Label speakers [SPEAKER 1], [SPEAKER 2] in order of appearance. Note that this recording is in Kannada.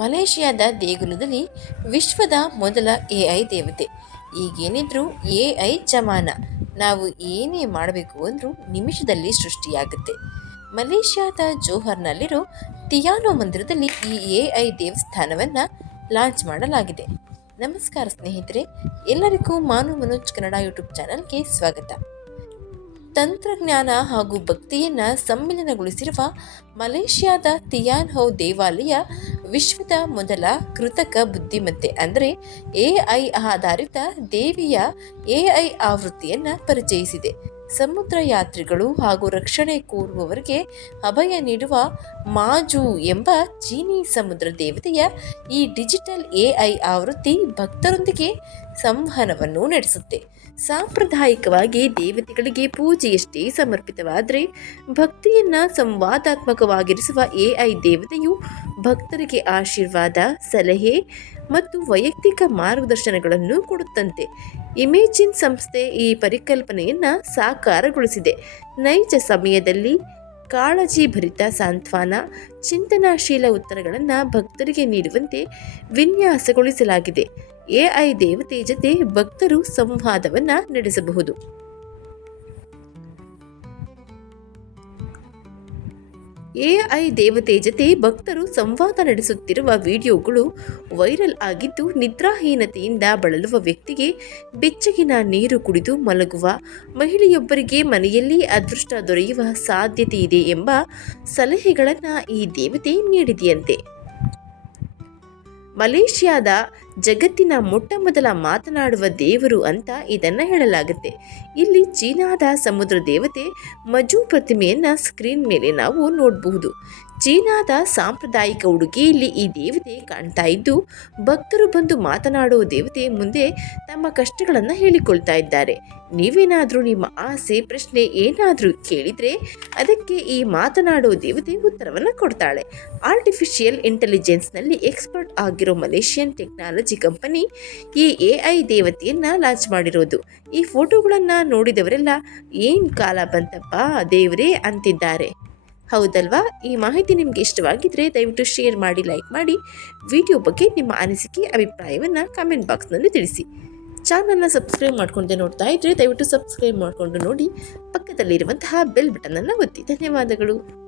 [SPEAKER 1] ಮಲೇಷಿಯಾದ ದೇಗುಲದಲ್ಲಿ ವಿಶ್ವದ ಮೊದಲ ಎ ಐ ದೇವತೆ. ಈಗೇನಿದ್ರು ಎ ಐ ಜಮಾನ. ನಾವು ಏನೇ ಮಾಡಬೇಕು ಅಂದರೂ ನಿಮಿಷದಲ್ಲಿ ಸೃಷ್ಟಿಯಾಗುತ್ತೆ. ಮಲೇಷ್ಯಾದ ಜೋಹರ್ನಲ್ಲಿರೋ ತಿಯಾನೋ ಮಂದಿರದಲ್ಲಿ ಈ ಎ ಐ ದೇವಸ್ಥಾನವನ್ನು ಲಾಂಚ್ ಮಾಡಲಾಗಿದೆ. ನಮಸ್ಕಾರ ಸ್ನೇಹಿತರೆ, ಎಲ್ಲರಿಗೂ ಮಾನು ಮನೋಜ್ ಕನ್ನಡ ಯೂಟ್ಯೂಬ್ ಚಾನಲ್ಗೆ ಸ್ವಾಗತ. ತಂತ್ರಜ್ಞಾನ ಹಾಗೂ ಭಕ್ತಿಯನ್ನ ಸಮ್ಮಿಲನಗೊಳಿಸಿರುವ ಮಲೇಷ್ಯಾದ ತಿಯಾನ್ ಹೌ ದೇವಾಲಯ ವಿಶ್ವದ ಮೊದಲ ಕೃತಕ ಬುದ್ಧಿಮತ್ತೆ ಅಂದರೆ ಎಐ ಆಧಾರಿತ ದೇವಿಯ ಎಐ ಆವೃತ್ತಿಯನ್ನು ಪರಿಚಯಿಸಿದೆ. ಸಮುದ್ರ ಯಾತ್ರಿಗಳು ಹಾಗೂ ರಕ್ಷಣೆ ಕೋರುವವರಿಗೆ ಅಭಯ ನೀಡುವ ಮಾಜು ಎಂಬ ಚೀನಿ ಸಮುದ್ರ ದೇವತೆಯ ಈ ಡಿಜಿಟಲ್ ಎಐ ಆವೃತ್ತಿ ಭಕ್ತರೊಂದಿಗೆ ಸಂವಹನವನ್ನು ನಡೆಸುತ್ತೆ. ಸಾಂಪ್ರದಾಯಿಕವಾಗಿ ದೇವತೆಗಳಿಗೆ ಪೂಜೆಯಷ್ಟೇ ಸಮರ್ಪಿತವಾದರೆ ಭಕ್ತಿಯನ್ನ ಸಂವಾದಾತ್ಮಕವಾಗಿರಿಸುವ ಎಐ ದೇವತೆಯು ಭಕ್ತರಿಗೆ ಆಶೀರ್ವಾದ, ಸಲಹೆ ಮತ್ತು ವೈಯಕ್ತಿಕ ಮಾರ್ಗದರ್ಶನಗಳನ್ನು ಕೊಡುತ್ತಂತೆ. ಇಮೇಜಿನ್ ಸಂಸ್ಥೆ ಈ ಪರಿಕಲ್ಪನೆಯನ್ನು ಸಾಕಾರಗೊಳಿಸಿದೆ. ನೈಜ ಸಮಯದಲ್ಲಿ ಕಾಳಜಿ ಭರಿತ ಸಾಂತ್ವನ, ಚಿಂತನಾಶೀಲ ಉತ್ತರಗಳನ್ನು ಭಕ್ತರಿಗೆ ನೀಡುವಂತೆ ವಿನ್ಯಾಸಗೊಳಿಸಲಾಗಿದೆ. ಎಐ ದೇವತೆ ಜತೆ ಭಕ್ತರು ಸಂವಾದವನ್ನು ನಡೆಸಬಹುದು. ಎಐ ದೇವತೆ ಜತೆ ಭಕ್ತರು ಸಂವಾದ ನಡೆಸುತ್ತಿರುವ ವಿಡಿಯೋಗಳು ವೈರಲ್ ಆಗಿದ್ದು, ನಿದ್ರಾಹೀನತೆಯಿಂದ ಬಳಲುವ ವ್ಯಕ್ತಿಗೆ ಬೆಚ್ಚಗಿನ ನೀರು ಕುಡಿದು ಮಲಗುವ, ಮಹಿಳೆಯೊಬ್ಬರಿಗೆ ಮನೆಯಲ್ಲಿ ಅದೃಷ್ಟ ದೊರೆಯುವ ಸಾಧ್ಯತೆ ಇದೆ ಎಂಬ ಸಲಹೆಗಳನ್ನು ಈ ದೇವತೆ ನೀಡಿದೆಯಂತೆ. ಮಲೇಷ್ಯಾದ ಜಗತ್ತಿನ ಮೊಟ್ಟ ಮೊದಲ ಮಾತನಾಡುವ ದೇವರು ಅಂತ ಇದನ್ನು ಹೇಳಲಾಗುತ್ತೆ. ಇಲ್ಲಿ ಚೀನಾದ ಸಮುದ್ರ ದೇವತೆ ಮಜು ಪ್ರತಿಮೆಯನ್ನು ಸ್ಕ್ರೀನ್ ಮೇಲೆ ನಾವು ನೋಡಬಹುದು. ಚೀನಾದ ಸಾಂಪ್ರದಾಯಿಕ ಉಡುಗೆಯಲ್ಲಿ ಈ ದೇವತೆ ಕಾಣ್ತಾ ಇದ್ದು, ಭಕ್ತರು ಬಂದು ಮಾತನಾಡುವ ದೇವತೆ ಮುಂದೆ ತಮ್ಮ ಕಷ್ಟಗಳನ್ನು ಹೇಳಿಕೊಳ್ತಾ ಇದ್ದಾರೆ. ನೀವೇನಾದರೂ ನಿಮ್ಮ ಆಸೆ, ಪ್ರಶ್ನೆ ಏನಾದರೂ ಕೇಳಿದರೆ ಅದಕ್ಕೆ ಈ ಮಾತನಾಡುವ ದೇವತೆ ಉತ್ತರವನ್ನು ಕೊಡ್ತಾಳೆ. ಆರ್ಟಿಫಿಷಿಯಲ್ ಇಂಟೆಲಿಜೆನ್ಸ್ನಲ್ಲಿ ಎಕ್ಸ್ಪರ್ಟ್ ಆಗಿರೋ ಮಲೇಷಿಯನ್ ಟೆಕ್ನಾಲಜಿ ಕಂಪನಿ ಈ ಎ ಐ ದೇವತೆಯನ್ನು ಲಾಂಚ್ ಮಾಡಿರೋದು. ಈ ಫೋಟೋಗಳನ್ನು ನೋಡಿದವರೆಲ್ಲ, ಏನು ಕಾಲ ಬಂತಪ್ಪ ದೇವರೇ ಅಂತಿದ್ದಾರೆ. ಹೌದಲ್ವಾ? ಈ ಮಾಹಿತಿ ನಿಮಗೆ ಇಷ್ಟವಾಗಿದ್ದರೆ ದಯವಿಟ್ಟು ಶೇರ್ ಮಾಡಿ, ಲೈಕ್ ಮಾಡಿ, ವಿಡಿಯೋ ಬಗ್ಗೆ ನಿಮ್ಮ ಅನಿಸಿಕೆ, ಅಭಿಪ್ರಾಯವನ್ನು ಕಮೆಂಟ್ ಬಾಕ್ಸ್ನಲ್ಲಿ ತಿಳಿಸಿ. ಚಾನಲ್ನ ಸಬ್ಸ್ಕ್ರೈಬ್ ಮಾಡ್ಕೊಂಡೆ ನೋಡ್ತಾ ಇದ್ದರೆ ದಯವಿಟ್ಟು ಸಬ್ಸ್ಕ್ರೈಬ್ ಮಾಡಿಕೊಂಡು ನೋಡಿ, ಪಕ್ಕದಲ್ಲಿರುವಂತಹ ಬೆಲ್ ಬಟನನ್ನು ಒತ್ತಿ. ಧನ್ಯವಾದಗಳು.